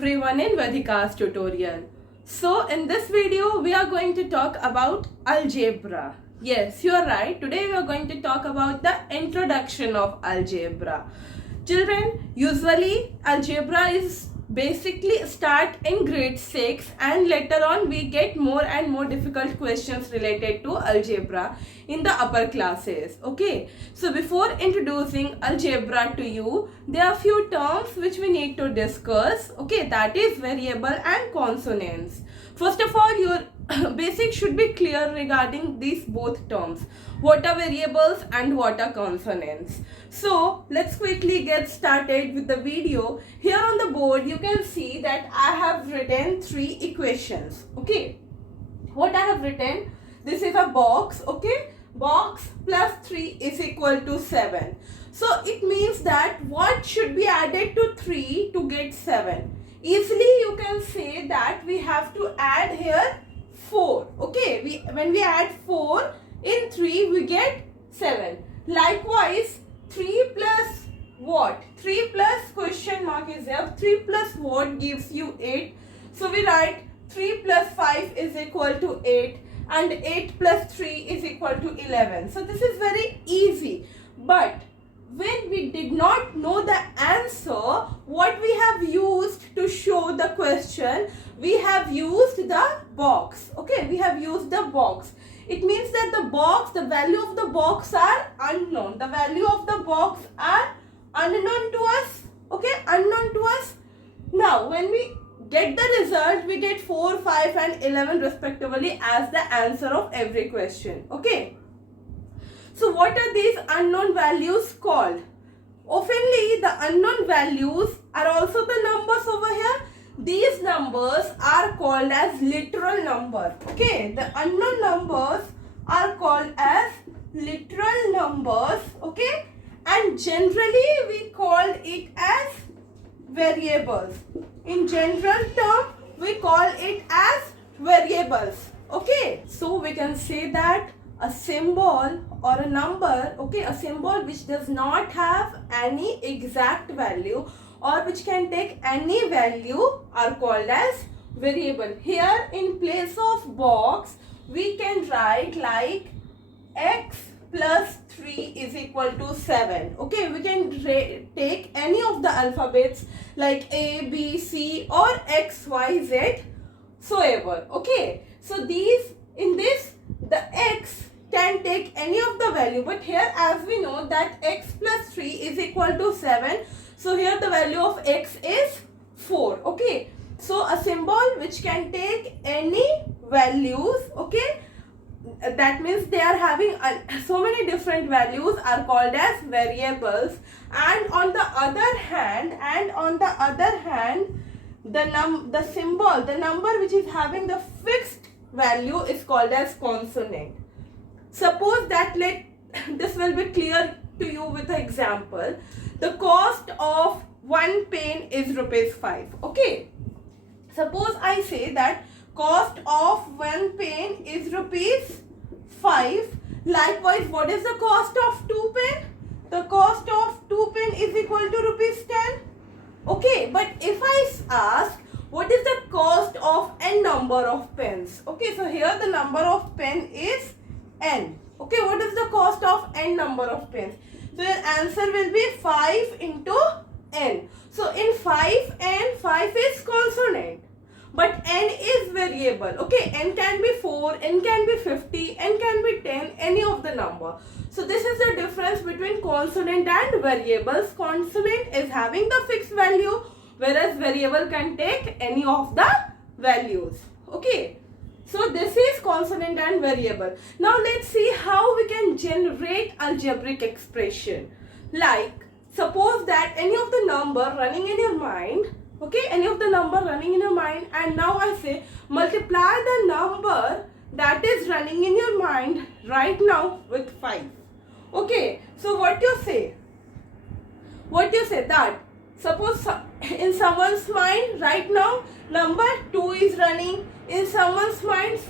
everyone in Vedika's tutorial. So in this video we are going to talk about algebra. Yes, you are right. Today we are going to talk about the introduction of algebra. Children, usually algebra is basically start in grade 6 and later on we get more and more difficult questions related to algebra in the upper classes. Okay, so before introducing algebra to you, there are few terms which we need to discuss. Okay, that is variable and consonants. First of all, your basics should be clear regarding these both terms. What are variables and what are consonants? So let's quickly get started with the video. Here on the board you can see that I have written 3 equations. Okay, what I have written, this is a box. Okay, box plus 3 is equal to 7. So it means that what should be added to 3 to get 7? Easily you can say that we have to add here 4. Okay, when we add 4 in 3 we get 7. Likewise 3 plus what? 3 plus question mark is there. 3 plus what gives you 8. So we write 3 plus 5 is equal to 8 and 8 plus 3 is equal to 11. So this is very easy. But when we did not know the answer, what we have used to show the question, we have used the box. Okay, we have used the box. It means that the box, the value of the box are unknown. The value of the box are unknown to us. Okay, unknown to us. Now, when we get the result, we get 4, 5 and 11 respectively as the answer of every question. Okay. So what are these unknown values called? Oftenly the unknown values are also the numbers over here. These numbers are called as literal number. Okay, the unknown numbers are called as literal numbers. Okay, and generally we call it as variables. In general term we call it as variables. Okay, so we can say that a symbol or a number, okay, a symbol which does not have any exact value or which can take any value are called as variable. Here in place of box we can write like x plus 3 is equal to 7. Okay, we can take any of the alphabets like A, B, C or X, Y, Z so ever. Okay, so these in this the X can take any of the value, but here as we know that X plus 3 is equal to 7, so here the value of X is 4. Okay, so a symbol which can take any values, okay, that means they are having so many different values are called as variables. And on the other hand, the symbol, the number which is having the fixed value is called as consonant. Suppose that this will be clear to you with an example. The cost of one pen is ₹5. Okay, suppose I say that cost of one pen is ₹5. Likewise, what is the cost of 2 pen? The cost of 2 pen is equal to ₹10. Okay, but if I ask what is the cost of n number of pens? Okay, so here the number of pen is n. Okay, what is the cost of n number of pens? So your answer will be 5 into n. So in 5 n, 5 is consonant, but n is variable. Okay, n can be 4, n can be 50, n can be 10, any of the number. So this is the difference between consonant and variables. Consonant is having the fixed value, whereas variable can take any of the values. Okay, so this is consonant and variable. Now let's see how we can generate algebraic expression. Like suppose that any of the number running in your mind, okay, any of the number running in your mind, and now I say multiply the number that is running in your mind right now with 5. Okay, so what you say? What you say that suppose in someone's mind right now number 2 is running, in someone's mind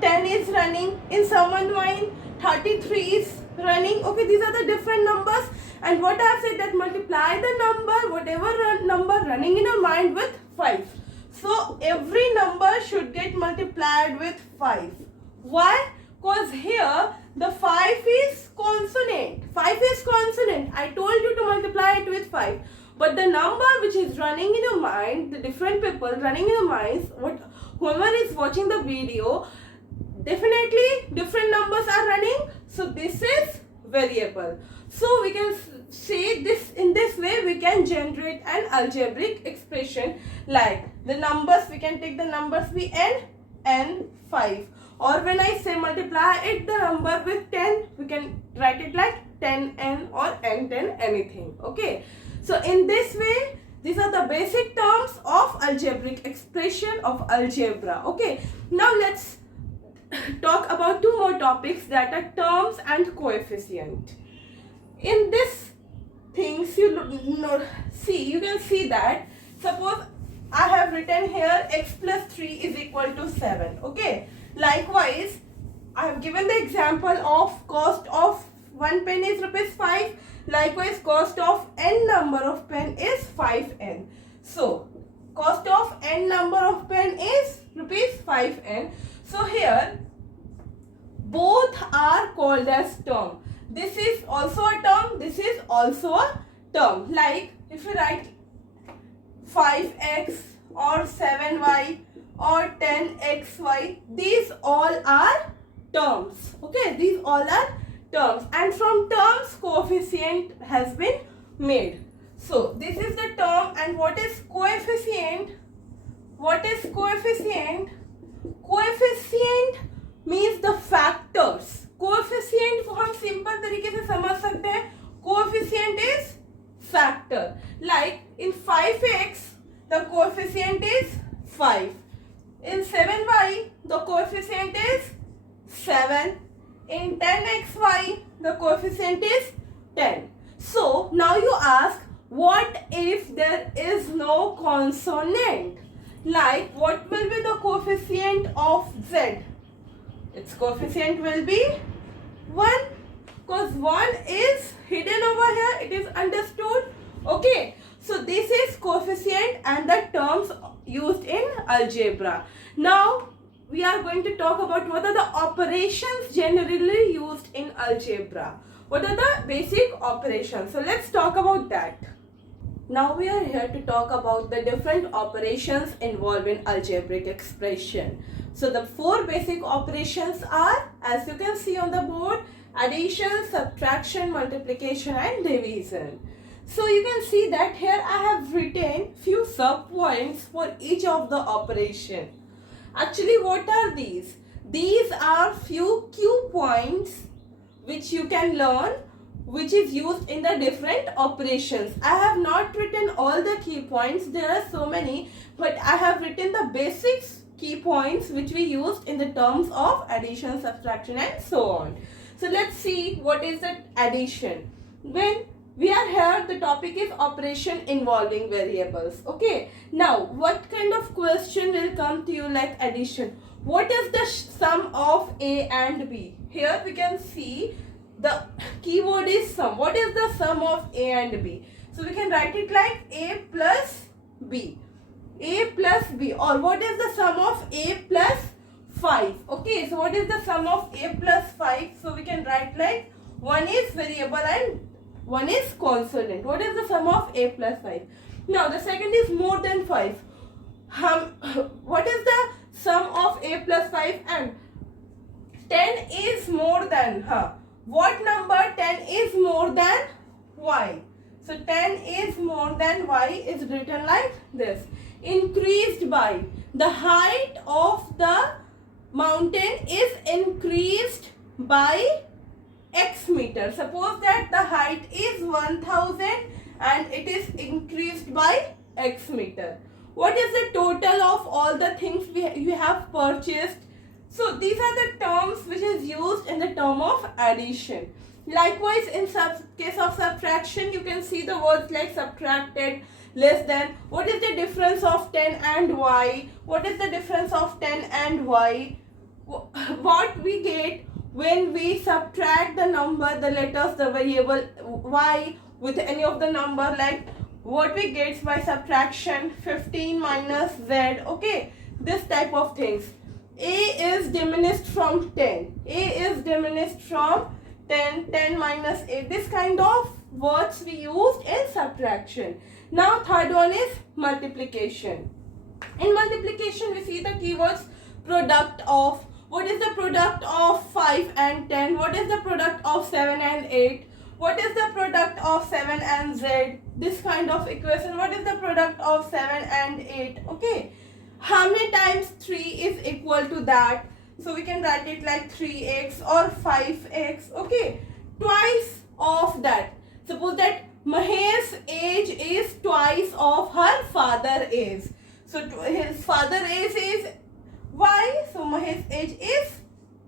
10 is running, in someone's mind 33 is running. Okay, these are the different numbers, and what I have said that multiply the number, whatever number running in your mind with 5. So every number should get multiplied with 5. Why? Because here the 5 is consonant. 5 is consonant. I told you to multiply it with 5. But the number which is running in your mind, the different people running in your minds, whoever is watching the video, definitely different numbers are running. So this is variable. So we can say this in this way we can generate an algebraic expression like the numbers, we can take the numbers n 5, or when I say multiply it the number with 10, we can write it like 10n or n10, anything. Okay, so in this way these are the basic terms of algebraic expression of algebra. Okay, now let's talk about two more topics, that are terms and coefficient. In this things you can see that suppose I have written here x plus 3 is equal to 7. Okay, likewise I have given the example of cost of one pen is ₹5. Likewise cost of n number of pen is 5n. So cost of n number of pen is ₹5n. So here both are called as term. This is also a term, this is also a term. Like if you write 5x or 7y or 10xy, these all are terms. Okay, these all are terms, and from terms coefficient has been made. So this is the term, and what is coefficient? What is coefficient? Coefficient means the factors. Coefficient को हम simple तरीके से समझ सकते हैं, coefficient is factor. Like in 5x the coefficient is 5, in 7y the coefficient is 7, in 10xy the coefficient is 10. So now you ask, what if there is no consonant? Like what will be the coefficient of z? Its coefficient will be 1, because 1 is hidden over here, it is understood. Okay, so this is coefficient and the terms used in algebra. Now we are going to talk about what are the operations generally used in algebra. What are the basic operations? So let's talk about that. Now we are here to talk about the different operations involved in algebraic expression. So the four basic operations are, as you can see on the board, addition, subtraction, multiplication and division. So you can see that here I have written few sub points for each of the operation. Actually, what are these? These are few key points which you can learn, which is used in the different operations. I have not written all the key points, there are so many, but I have written the basics key points which we used in the terms of addition, subtraction and so on. So let's see what is the addition. When we are here, the topic is operation involving variables. Okay, now what kind of question will come to you like addition? What is the sum of A and B? Here we can see the keyword is sum. What is the sum of A and B? So we can write it like A plus B. A plus B, or what is the sum of A plus 5? Okay, so what is the sum of A plus 5? So we can write like one is variable and one is consonant. What is the sum of A plus 5? Now the second is more than 5. What is the sum of A plus 5 and 10 is more than what number 10 is more than y? So 10 is more than y is written like this. Increased by, the height of the mountain is increased by x meter. Suppose that the height is 1000 and it is increased by x meter. What is the total of all the things you have purchased? So these are the terms which is used in the term of addition. Likewise, in case of subtraction, you can see the words like subtracted, less than. What is the difference of 10 and y? What is the difference of 10 and y? What we get when we subtract the number, the letters, the variable y with any of the number, like what we get by subtraction 15 minus z, okay, this type of things. A is diminished from 10, A is diminished from 10, 10 minus 8, this kind of words we used in subtraction. Now third one is multiplication. In multiplication we see the keywords product of. What is the product of 5 and 10? What is the product of 7 and 8? What is the product of 7 and z? This kind of equation. What is the product of 7 and 8? Okay. How many times 3 is equal to that? So we can write it like 3x or 5x. Okay. Twice of that. Suppose that Mahesh's age is twice of her father age. So his father age is y. So Mahesh's age is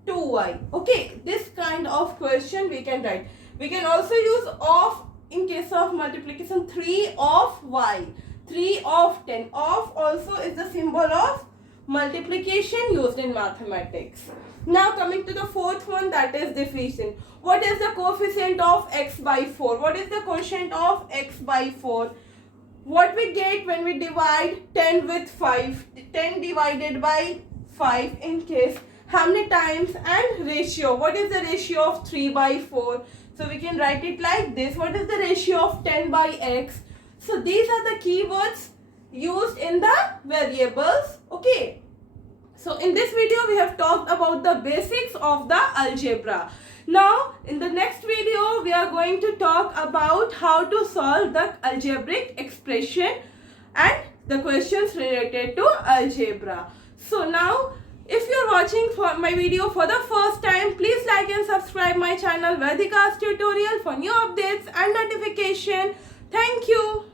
2y. Okay. This kind of question we can write. We can also use of in case of multiplication. 3 of y. 3 of 10. Of also is the symbol of multiplication used in mathematics. Now coming to the fourth one, that is division. What is the coefficient of x by 4? What is the quotient of x by 4? What we get when we divide 10 with 5? 10 divided by 5 in case. How many times? And ratio. What is the ratio of 3 by 4? So we can write it like this. What is the ratio of 10 by x? So these are the keywords used in the variables. Okay. So in this video we have talked about the basics of the algebra. Now in the next video we are going to talk about how to solve the algebraic expression and the questions related to algebra. So now if you are watching for my video for the first time, please like and subscribe my channel Vedika's Tutorial for new updates and notification. Thank you.